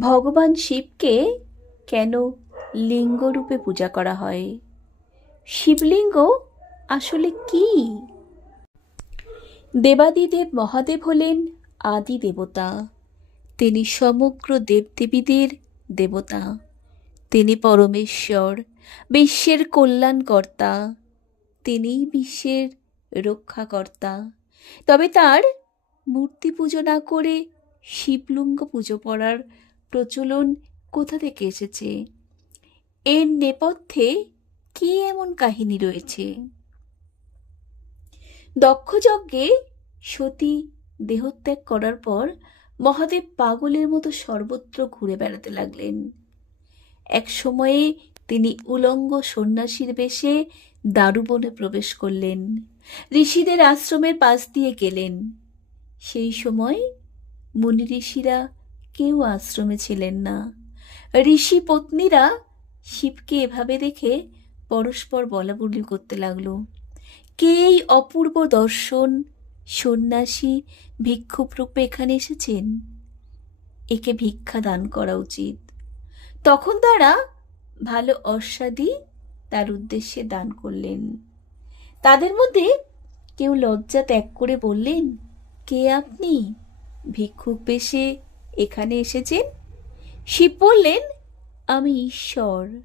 ভগবান শিবকে কেন লিঙ্গরূপে পূজা করা হয়? শিবলিঙ্গ আসলে কি? দেবাদিদেব মহাদেব হলেন আদি দেবতা। তিনি সমগ্র দেবদেবীদের দেবতা। তিনি পরমেশ্বর, বিশ্বের কল্যাণকর্তা। তিনিই বিশ্বের রক্ষাকর্তা। তবে তার মূর্তি পুজো না করে শিবলিঙ্গ পুজো করার প্রচলন কোথা থেকে এসেছে? এর নেপথ্যে কি এমন কাহিনী রয়েছে? দক্ষযজ্ঞে সতী দেহত্যাগ করার পর মহাদেব পাগলের মতো সর্বত্র ঘুরে বেড়াতে লাগলেন। এক সময়ে তিনি উলঙ্গ সন্ন্যাসীর বেশে দারুবনে প্রবেশ করলেন। ঋষিদের আশ্রমের পাশ দিয়ে গেলেন। সেই সময় মুনি ঋষিরা কেউ আশ্রমে ছিলেন না। ঋষি পত্নীরা শিবকে এভাবে দেখে পরস্পর বলাবলি করতে লাগল। কে এই অপূর্ব দর্শন, সন্ন্যাসী ভিক্ষুপ রূপে এখানে এসেছেন? একে ভিক্ষা দান করা উচিত। তখন তারা ভালো অস্বাদি তার উদ্দেশ্যে দান করলেন। তাদের মধ্যে কেউ লজ্জা ত্যাগ করে বললেন, কে আপনি? ভিক্ষুক বেশে এখানে এসেছেন। শিব বললেন, আমি ঈশ্বর।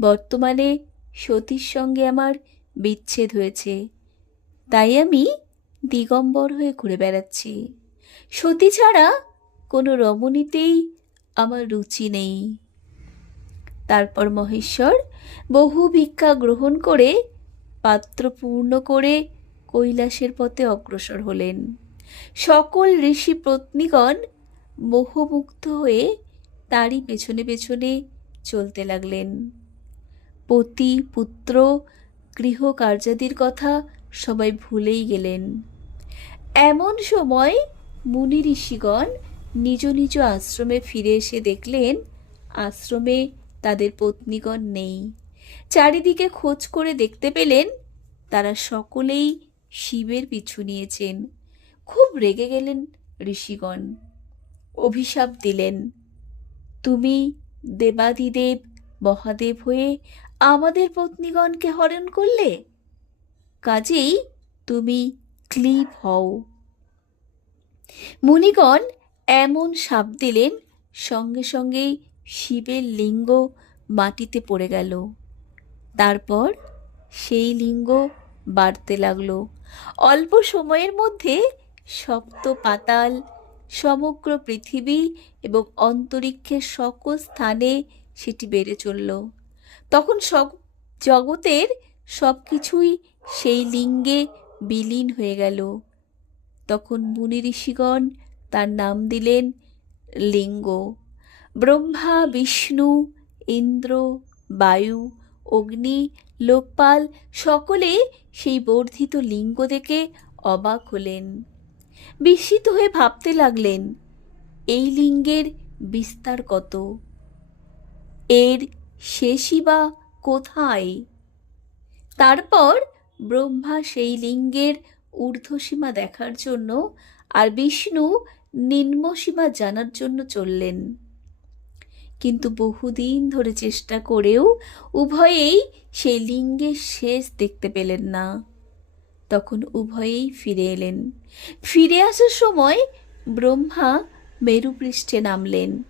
বর্তমানে সতীর সঙ্গে আমার বিচ্ছেদ হয়েছে। তাই আমি দিগম্বর হয়ে ঘুরে বেড়াচ্ছি। সতী ছাড়া কোনো রমণীতেই আমার রুচি নেই। তারপর মহেশ্বর বহু ভিক্ষা গ্রহণ করে পাত্র পূর্ণ করে কৈলাসের পথে অগ্রসর হলেন। সকল ঋষি পত্নীগণ মোহমুগ্ধ হয়ে তারই পেছনে পেছনে চলতে লাগলেন। পতি, পুত্র গৃহ কার্যাদির কথা সবাই ভুলেই গেলেন। এমন সময় মুনি ঋষিগণ নিজ নিজ আশ্রমে ফিরে এসে দেখলেন, আশ্রমে তাদের পত্নীগণ নেই। চারিদিকে খোঁজ করে দেখতে পেলেন, তারা সকলেই শিবের পিছু নিয়েছেন। খুব রেগে গেলেন ঋষিগণ। অভিশাপ দিলেন। তুমি দেবাদিদেব, মহাদেব হয়ে আমাদের পত্নীগণকে হরণ করলে? কাজেই তুমি ক্লিপ হও। মুনিগণ এমন সাপ দিলেন, সঙ্গে সঙ্গেই শিবের লিঙ্গ মাটিতে পড়ে গেল। তারপর সেই লিঙ্গ বাড়তে লাগল। অল্প সময়ের মধ্যে সপ্ত পাতাল সমগ্র পৃথিবী এবং অন্তরিক্ষের সকল স্থানে সেটি বেড়ে চলল। তখন সব জগতের সব কিছুই সেই লিঙ্গে বিলীন হয়ে গেল। তখন মুনি ঋষিগণ তার নাম দিলেন লিঙ্গ। ব্রহ্মা, বিষ্ণু, ইন্দ্র, বায়ু, অগ্নি, লোকপাল সকলে সেই বর্ধিত লিঙ্গ দেখে অবাক হলেন। বিস্মিত হয়ে ভাবতে লাগলেন, এই লিঙ্গের বিস্তার কত? এর শেষই বা কোথায়? তারপর ব্রহ্মা সেই লিঙ্গের ঊর্ধ্বসীমা দেখার জন্য আর বিষ্ণু নিম্নসীমা জানার জন্য চললেন। কিন্তু বহুদিন ধরে চেষ্টা করেও উভয়েই সেই লিঙ্গের শেষ দেখতে পেলেন না। তখন উভয়েই ফিরে এলেন। ফিরে আসার সময় ব্রহ্মা মেরুপৃষ্ঠে নামলেন।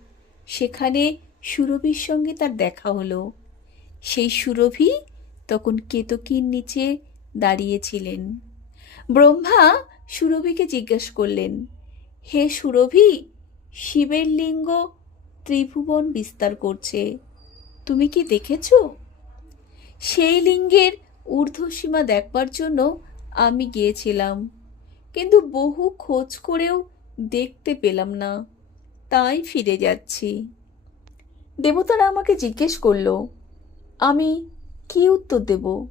সেখানে সুরভির সঙ্গে তার দেখা হলো। সেই সুরভি তখন কেতকীর নিচে দাঁড়িয়েছিলেন। ব্রহ্মা সুরভিকে জিজ্ঞেস করলেন, হে সুরভি, শিবের লিঙ্গ ত্রিভুবন বিস্তার করছে, তুমি কি দেখেছ? সেই লিঙ্গের ঊর্ধ্বসীমা দেখবার জন্য আমি গিয়েছিলাম। কিন্তু বহু খোঁজ করেও দেখতে পেলাম না। তাই ফিরে যাচ্ছি। দেবতারা আমাকে জিজ্ঞেস করল, আমি কি উত্তর দেব?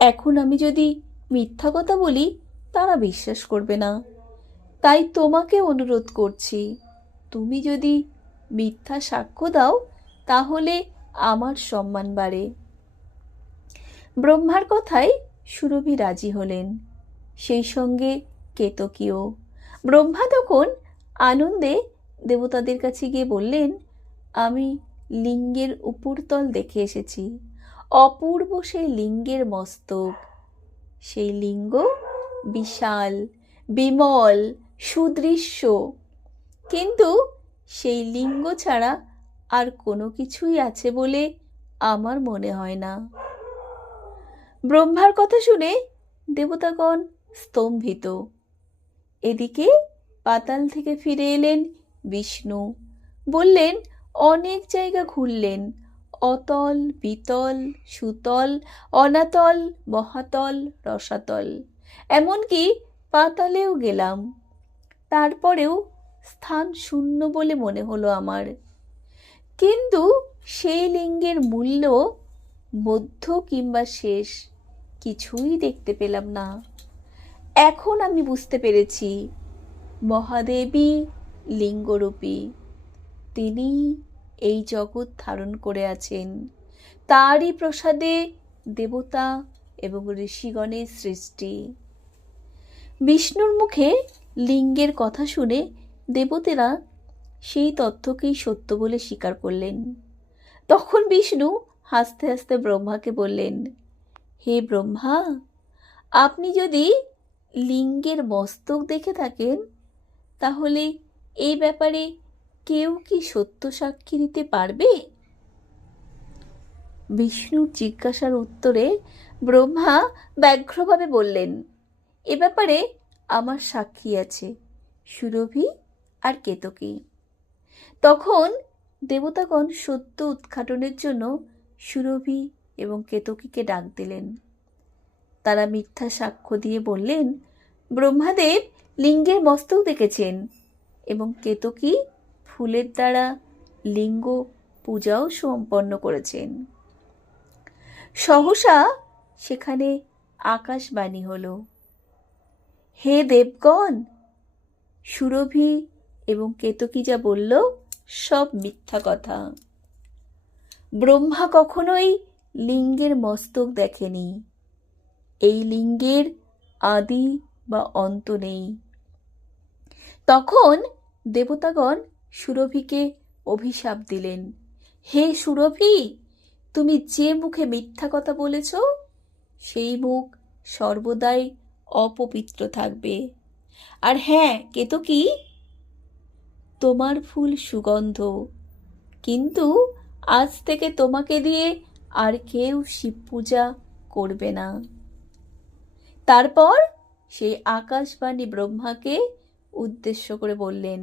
এখন আমি যদি মিথ্যা কথা বলি, তারা বিশ্বাস করবে না। তাই তোমাকে অনুরোধ করছি, তুমি যদি মিথ্যা সাক্ষ্য দাও, তাহলে আমার সম্মান বাড়ে। ব্রহ্মার কথায় সুরভি রাজি হলেন। সেই সঙ্গে কেতকীয় ব্রহ্মা তখন আনন্দে দেবতাদের কাছে গিয়ে বললেন, আমি লিঙ্গের উপরতল দেখে এসেছি। অপূর্ব সেই লিঙ্গের মস্তক। সেই লিঙ্গ বিশাল, বিমল, সুদৃশ্য। কিন্তু সেই লিঙ্গ ছাড়া আর কোনো কিছুই আছে বলে আমার মনে হয় না। ব্রহ্মার কথা শুনে দেবতাগণ স্তম্ভিত। এদিকে পাতাল থেকে ফিরে এলেন বিষ্ণু। বললেন, অনেক জায়গা ঘুরলেন। অতল, বিতল, সুতল, অনাতল, মহাতল, রসাতল। এমনকি পাতালেও গেলাম। তারপরেও স্থান শূন্য বলে মনে হলো আমার। কিন্তু সেই লিঙ্গের মূল্য মধ্য কিংবা শেষ কিছুই দেখতে পেলাম না। এখন আমি বুঝতে পেরেছি, মহাদেবী লিঙ্গরূপী। তিনি এই জগৎ ধারণ করে আছেন। তারই প্রসাদে দেবতা এবং ঋষিগণের সৃষ্টি। বিষ্ণুর মুখে লিঙ্গের কথা শুনে দেবতেরা সেই তথ্যকেই সত্য বলে স্বীকার করলেন। তখন বিষ্ণু হাসতে হাসতে ব্রহ্মাকে বললেন, হে ব্রহ্মা, আপনি যদি লিঙ্গের মস্তক দেখে থাকেন, তাহলে এই ব্যাপারে কেউ কি সত্য সাক্ষী দিতে পারবে? বিষ্ণুর জিজ্ঞাসার উত্তরে ব্রহ্মা ব্যগ্রভাবে বললেন, এ ব্যাপারে আমার সাক্ষী আছে, সুরভি আর কেতকী। তখন দেবতাগণ সত্য উদ্ঘাটনের জন্য সুরভি এবং কেতকীকে ডাক দিলেন। তারা মিথ্যা সাক্ষ্য দিয়ে বললেন, ব্রহ্মাদেব লিঙ্গের মস্তক দেখেছেন এবং কেতকী ফুলের দ্বারা লিঙ্গ পূজাও সম্পন্ন করেছেন। সহসা সেখানে আকাশবাণী হল। হে দেবগণ! সুরভি এবং কেতকী যা বলল সব মিথ্যা কথা। ব্রহ্মা কখনোই লিঙ্গের মস্তক দেখেনি। এই লিঙ্গের আদি বা অন্ত নেই। তখন দেবতাগণ সুরভিকে অভিশাপ দিলেন, হে সুরভি, তুমি যে মুখে মিথ্যা কথা বলেছ, সেই মুখ সর্বদাই অপবিত্র থাকবে। আর হ্যাঁ কেতকী তোমার ফুল সুগন্ধ। কিন্তু আজ থেকে তোমাকে দিয়ে আর কেউ শিব পূজা করবে না। তারপর সেই আকাশবাণী ব্রহ্মাকে উদ্দেশ্য করে বললেন,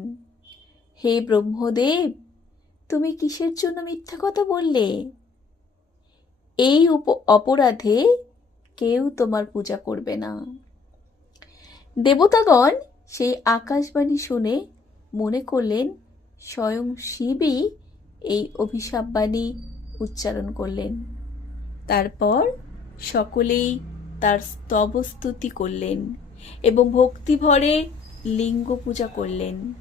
হে ব্রহ্মদেব, তুমি কিসের জন্য মিথ্যা কথা বললে? এই অপরাধে কেউ তোমার পূজা করবে না। দেবতাগণ সেই আকাশবাণী শুনে মনে করলেন, স্বয়ং শিবই এই অভিশাপবাণী উচ্চারণ করলেন। তারপর সকলেই তার স্তবস্তুতি করলেন এবং ভক্তিভরে লিঙ্গ পূজা করলেন।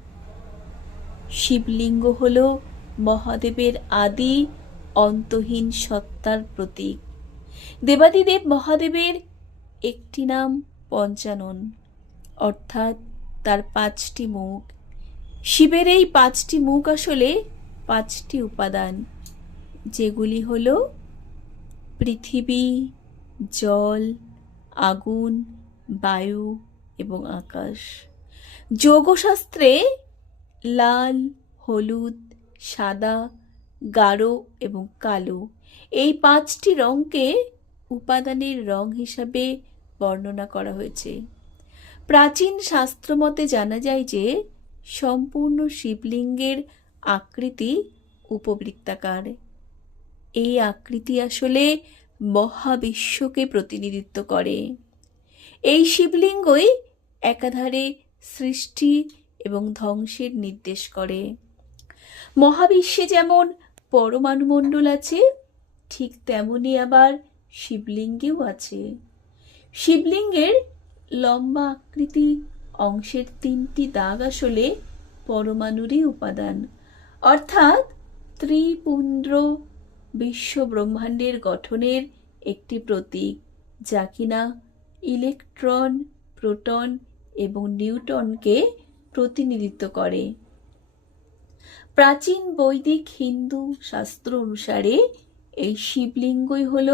শিবলিঙ্গ হল মহাদেবের আদি অন্তহীন সত্তার প্রতীক। দেবাদিদেব মহাদেবের একটি নাম পঞ্চানন, অর্থাৎ তার পাঁচটি মুখ। শিবের এই পাঁচটি মুখ আসলে পাঁচটি উপাদান, যেগুলি হল পৃথিবী, জল, আগুন, বায়ু এবং আকাশ। যোগশাস্ত্রে লাল, হলুদ, সাদা, গাঢ় এবং কালো এই পাঁচটি রঙকে উপাদানের রং হিসাবে বর্ণনা করা হয়েছে। প্রাচীন শাস্ত্রমতে জানা যায় যে সম্পূর্ণ শিবলিঙ্গের আকৃতি উপবৃত্তাকার। এই আকৃতি আসলে মহাবিশ্বকে প্রতিনিধিত্ব করে। এই শিবলিঙ্গই একাধারে সৃষ্টি এবং ধ্বংসের নির্দেশ করে। মহাবিশ্বে যেমন পরমাণুমণ্ডল আছে, ঠিক তেমনই আবার শিবলিঙ্গেও আছে। শিবলিঙ্গের লম্বা আকৃতি অংশের তিনটি দাগ আসলে পরমাণুরই উপাদান। অর্থাৎ ত্রিপুন্দ্র বিশ্ব ব্রহ্মাণ্ডের গঠনের একটি প্রতীক, যা কিনা ইলেকট্রন, প্রোটন এবং নিউটনকে প্রতিনিধিত্ব করে। প্রাচীন বৈদিক হিন্দু শাস্ত্র অনুসারে এই শিবলিঙ্গই হল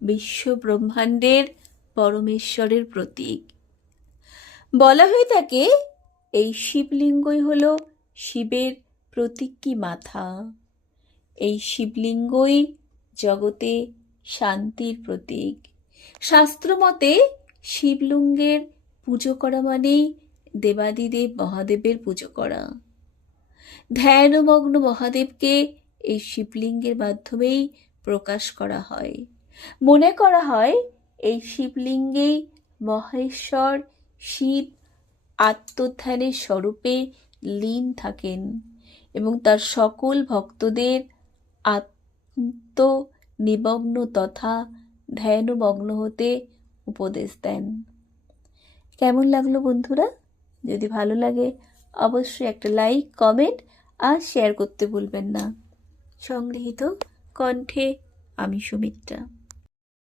বিশ্ব ব্রহ্মাণ্ডের পরমেশ্বরের প্রতীক। বলা হয়ে থাকে, এই শিবলিঙ্গই হল শিবের প্রতীকী মাথা। এই শিবলিঙ্গই জগতে শান্তির প্রতীক। শাস্ত্রমতে শিবলিঙ্গের পুজো করা মানেই দেবাদিদেব মহাদেবের পুজো করা। ধ্যানমগ্ন মহাদেবকে এই শিবলিঙ্গের মাধ্যমেই প্রকাশ করা হয়। মনে করা হয়, এই শিবলিঙ্গেই মহেশ্বর শিব আত্মধ্যানের স্বরূপে লীন থাকেন। এবং তার সকল ভক্তদের আত্ম নিমগ্ন তথা ধ্যানমগ্ন হতে উপদেশ দেন। কেমন লাগল বন্ধুরা? যদি ভালো লাগে, অবশ্যই একটা লাইক, কমেন্ট আর শেয়ার করতে ভুলবেন না। সংগৃহীত কণ্ঠে আমি সুমিত্রা।